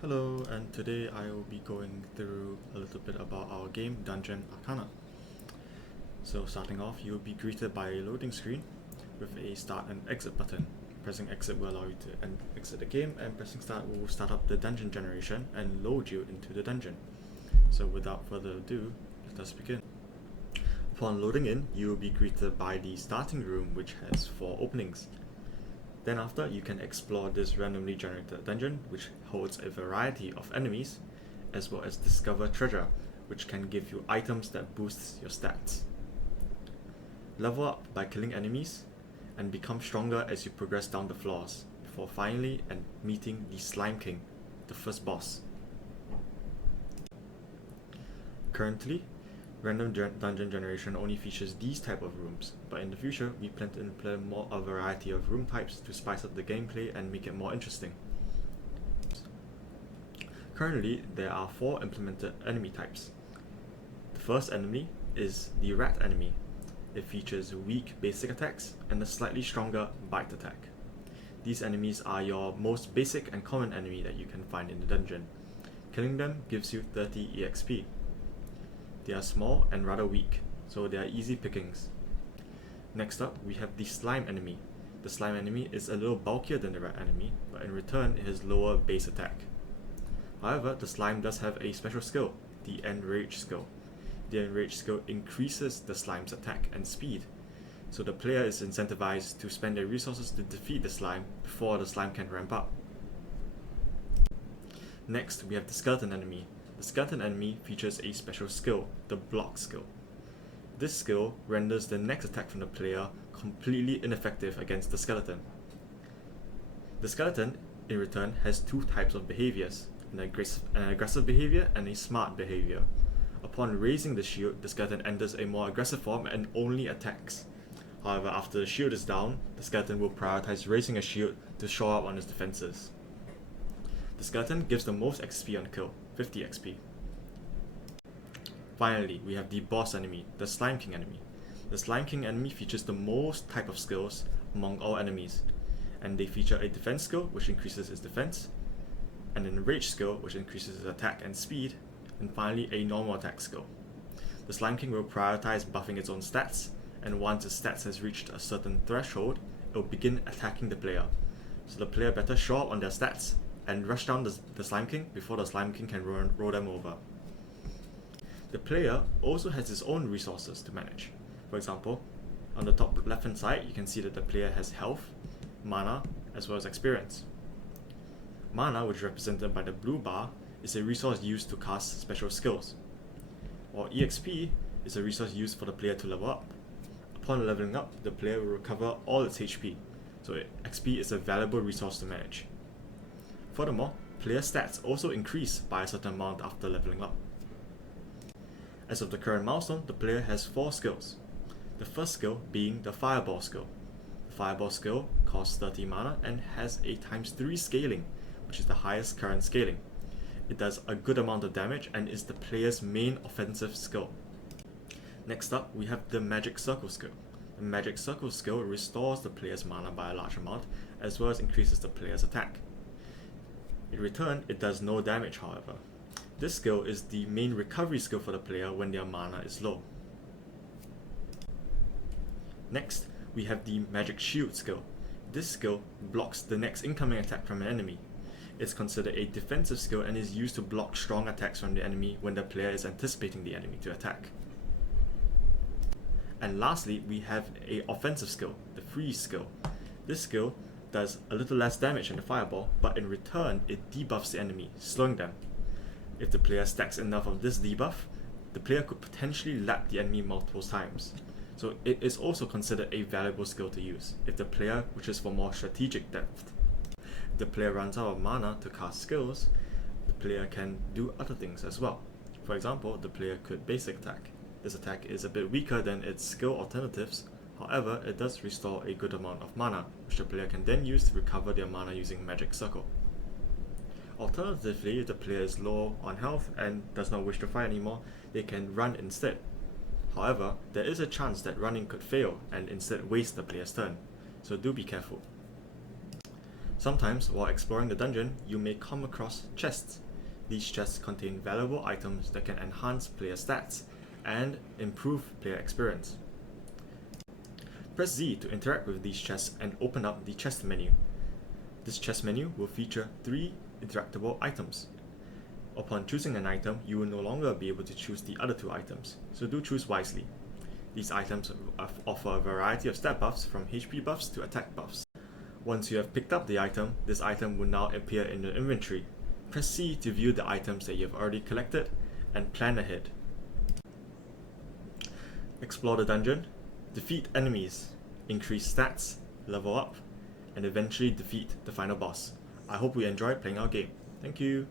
Hello, and today I will be going through a little bit about our game, Dungeon Arcana. So starting off, you will be greeted by a loading screen with a start and exit button. Pressing exit will allow you to exit the game, and pressing start will start up the dungeon generation and load you into the dungeon. So without further ado, let us begin. Upon loading in, you will be greeted by the starting room, which has 4 openings. Then after, you can explore this randomly generated dungeon, which holds a variety of enemies, as well as discover treasure, which can give you items that boosts your stats. Level up by killing enemies, and become stronger as you progress down the floors, before finally meeting the Slime King, the first boss. Currently, random dungeon generation only features these type of rooms, but in the future we plan to implement a variety of room types to spice up the gameplay and make it more interesting. Currently, there are 4 implemented enemy types. The first enemy is the rat enemy. It features weak basic attacks and a slightly stronger bite attack. These enemies are your most basic and common enemy that you can find in the dungeon. Killing them gives you 30 EXP. They are small and rather weak, so they are easy pickings. Next up, we have the slime enemy. The slime enemy is a little bulkier than the rat enemy, but in return it has lower base attack. However, the slime does have a special skill, the Enrage skill. The Enrage skill increases the slime's attack and speed, so the player is incentivized to spend their resources to defeat the slime before the slime can ramp up. Next, we have the skeleton enemy. The skeleton enemy features a special skill, the block skill. This skill renders the next attack from the player completely ineffective against the skeleton. The skeleton, in return, has 2 types of behaviors, an aggressive behavior and a smart behavior. Upon raising the shield, the skeleton enters a more aggressive form and only attacks. However, after the shield is down, the skeleton will prioritize raising a shield to shore up on its defenses. The skeleton gives the most XP on kill, 50 XP. Finally, we have the boss enemy, the Slime King enemy. The Slime King enemy features the most type of skills among all enemies, and they feature a defense skill which increases its defense, an enrage skill which increases its attack and speed, and finally a normal attack skill. The Slime King will prioritize buffing its own stats, and once its stats has reached a certain threshold, it will begin attacking the player. So the player better shore up on their stats and rush down the Slime King before the Slime King can roll them over. The player also has his own resources to manage. For example, on the top left hand side, you can see that the player has health, mana, as well as experience. Mana, which is represented by the blue bar, is a resource used to cast special skills, while EXP is a resource used for the player to level up. Upon leveling up, the player will recover all its HP, so XP is a valuable resource to manage. Furthermore, player stats also increase by a certain amount after leveling up. As of the current milestone, the player has 4 skills. The first skill being the Fireball skill. The Fireball skill costs 30 mana and has a ×3 scaling, which is the highest current scaling. It does a good amount of damage and is the player's main offensive skill. Next up, we have the Magic Circle skill. The Magic Circle skill restores the player's mana by a large amount, as well as increases the player's attack. In return, it does no damage, however. This skill is the main recovery skill for the player when their mana is low. Next, we have the Magic Shield skill. This skill blocks the next incoming attack from an enemy. It's considered a defensive skill and is used to block strong attacks from the enemy when the player is anticipating the enemy to attack. And lastly, we have an offensive skill, the Freeze skill. This skill does a little less damage than the Fireball, but in return it debuffs the enemy, slowing them. If the player stacks enough of this debuff, the player could potentially lap the enemy multiple times. So it is also considered a valuable skill to use if the player wishes for more strategic depth. If the player runs out of mana to cast skills, the player can do other things as well. For example, the player could basic attack. This attack is a bit weaker than its skill alternatives, however, it does restore a good amount of mana, which the player can then use to recover their mana using Magic Circle. Alternatively, if the player is low on health and does not wish to fight anymore, they can run instead. However, there is a chance that running could fail and instead waste the player's turn, so do be careful. Sometimes, while exploring the dungeon, you may come across chests. These chests contain valuable items that can enhance player stats and improve player experience. Press Z to interact with these chests and open up the chest menu. This chest menu will feature 3 interactable items. Upon choosing an item, you will no longer be able to choose the other 2 items, so do choose wisely. These items offer a variety of stat buffs from HP buffs to attack buffs. Once you have picked up the item, this item will now appear in your inventory. Press C to view the items that you have already collected and plan ahead. Explore the dungeon, defeat enemies, increase stats, level up, and eventually defeat the final boss. I hope you enjoyed playing our game. Thank you!